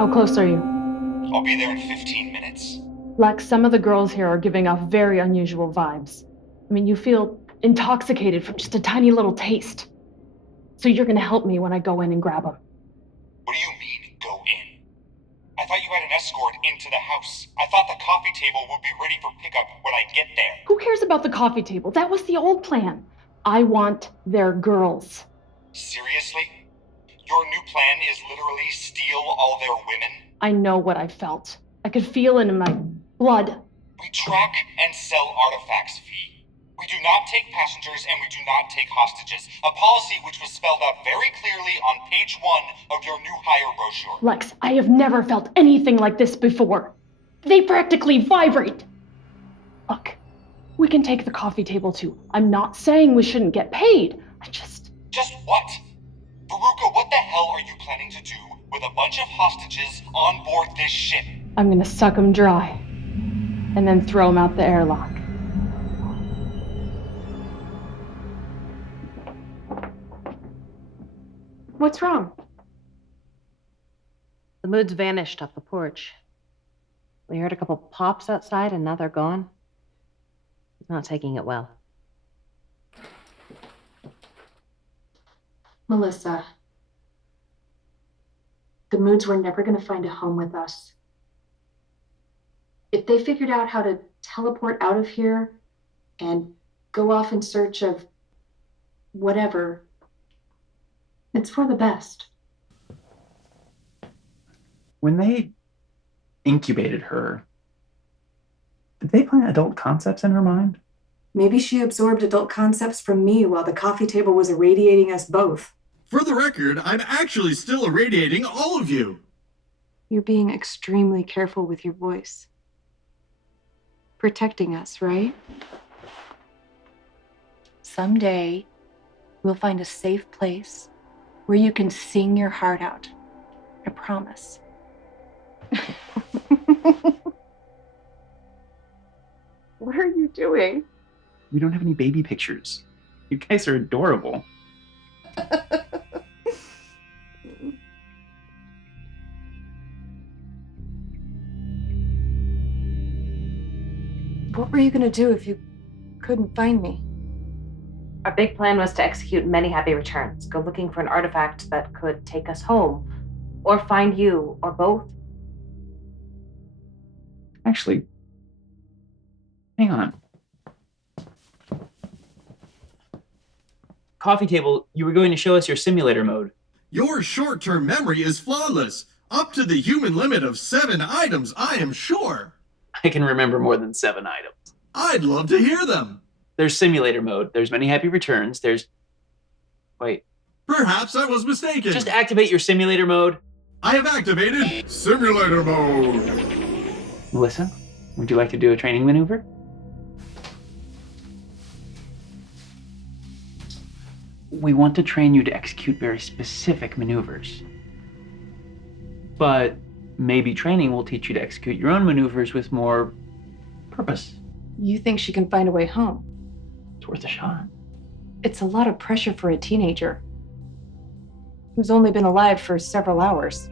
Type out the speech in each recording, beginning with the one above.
How close are you? I'll be there in 15 minutes. Lex, some of the girls here are giving off very unusual vibes. I mean, you feel intoxicated from just a tiny little taste. So you're gonna help me when I go in and grab them. What do you mean, go in? I thought you had an escort into the house. I thought the coffee table would be ready for pickup when I get there. Who cares about the coffee table? That was the old plan. I want their girls. Seriously? Your new plan is literally steal all their women? I know what I felt. I could feel it in my blood. We track and sell artifacts, V. We do not take passengers and we do not take hostages. A policy which was spelled out very clearly on page 1 of your new hire brochure. Lex, I have never felt anything like this before. They practically vibrate. Look, we can take the coffee table too. I'm not saying we shouldn't get paid. Just what? Veruca, what the hell are you planning to do with a bunch of hostages on board this ship? I'm gonna suck them dry and then throw them out the airlock. What's wrong? The mood's vanished off the porch. We heard a couple pops outside and now they're gone. He's not taking it well. Melissa, the Moods were never going to find a home with us. If they figured out how to teleport out of here and go off in search of whatever, it's for the best. When they incubated her, did they plant adult concepts in her mind? Maybe she absorbed adult concepts from me while the coffee table was irradiating us both. For the record, I'm actually still irradiating all of you. You're being extremely careful with your voice. Protecting us, right? Someday, we'll find a safe place where you can sing your heart out. I promise. What are you doing? We don't have any baby pictures. You guys are adorable. What were you gonna do if you couldn't find me? Our big plan was to execute many happy returns, go looking for an artifact that could take us home, or find you, or both. Actually, hang on. Coffee table, you were going to show us your simulator mode. Your short-term memory is flawless. Up to the human limit of 7 items, I am sure. I can remember more than 7 items. I'd love to hear them. There's simulator mode, there's many happy returns, there's... Wait. Perhaps I was mistaken. Just activate your simulator mode. I have activated simulator mode. Melissa, would you like to do a training maneuver? We want to train you to execute very specific maneuvers. But maybe training will teach you to execute your own maneuvers with more purpose. You think she can find a way home? It's worth a shot. It's a lot of pressure for a teenager who's only been alive for several hours.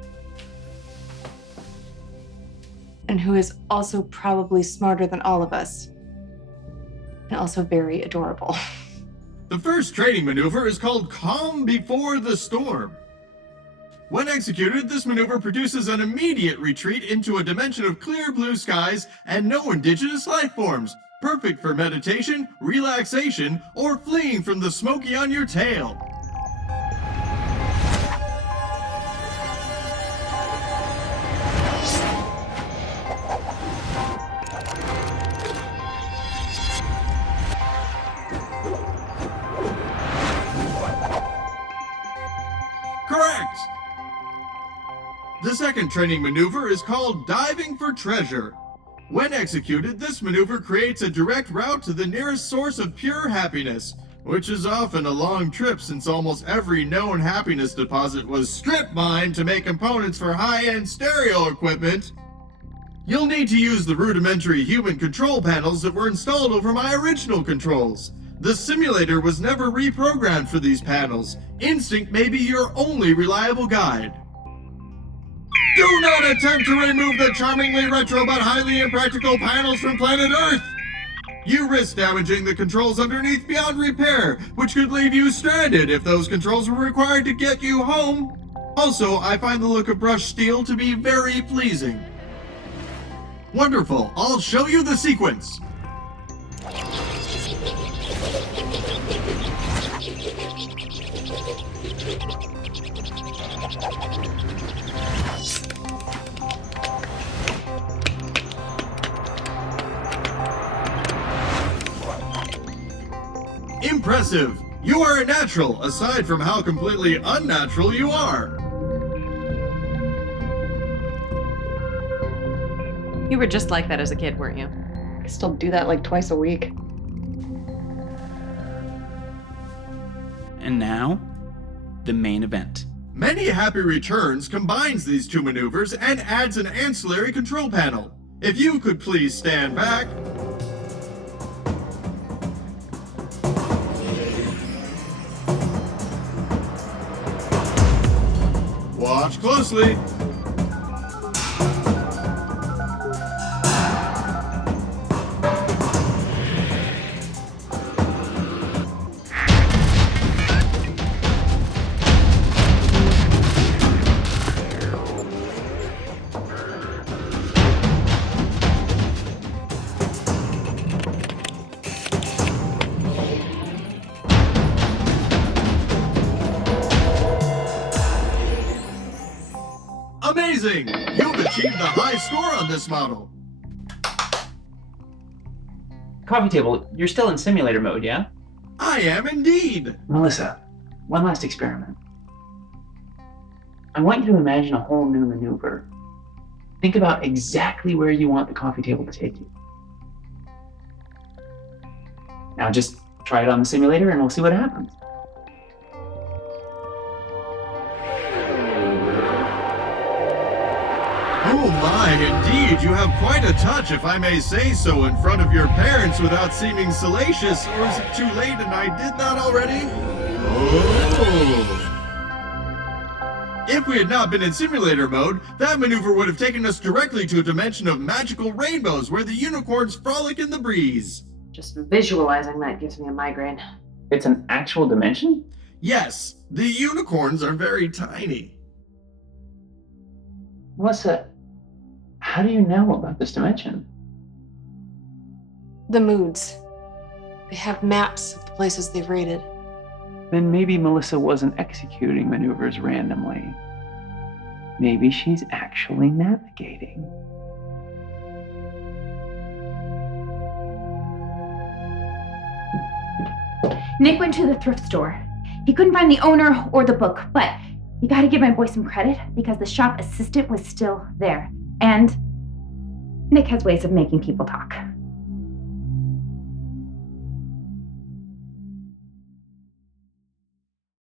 And who is also probably smarter than all of us. And also very adorable. The first training maneuver is called Calm Before the Storm. When executed, this maneuver produces an immediate retreat into a dimension of clear blue skies and no indigenous life forms, perfect for meditation, relaxation, or fleeing from the smoky on your tail. Correct! The second training maneuver is called Diving for Treasure. When executed, this maneuver creates a direct route to the nearest source of pure happiness, which is often a long trip since almost every known happiness deposit was strip mined to make components for high-end stereo equipment. You'll need to use the rudimentary human control panels that were installed over my original controls. The simulator was never reprogrammed for these panels. Instinct may be your only reliable guide. Do not attempt to remove the charmingly retro but highly impractical panels from planet Earth! You risk damaging the controls underneath beyond repair, which could leave you stranded if those controls were required to get you home. Also, I find the look of brushed steel to be very pleasing. Wonderful, I'll show you the sequence. Impressive! You are a natural, aside from how completely unnatural you are. You were just like that as a kid, weren't you? I still do that like twice a week. And now, the main event. Many Happy Returns combines these two maneuvers and adds an ancillary control panel. If you could please stand back. Watch closely. Amazing! You've achieved the high score on this model. Coffee table, you're still in simulator mode, yeah? I am indeed. Melissa, one last experiment. I want you to imagine a whole new maneuver. Think about exactly where you want the coffee table to take you. Now just try it on the simulator and we'll see what happens. Oh my, indeed, you have quite a touch, if I may say so, in front of your parents without seeming salacious, or is it too late and I did that already? Oh. If we had not been in simulator mode, that maneuver would have taken us directly to a dimension of magical rainbows where the unicorns frolic in the breeze. Just visualizing that gives me a migraine. It's an actual dimension? Yes, the unicorns are very tiny. Melissa, how do you know about this dimension? The moods. They have maps of the places they've raided. Then maybe Melissa wasn't executing maneuvers randomly. Maybe she's actually navigating. Nick went to the thrift store. He couldn't find the owner or the book, but you gotta give my boy some credit because the shop assistant was still there. And Nick has ways of making people talk.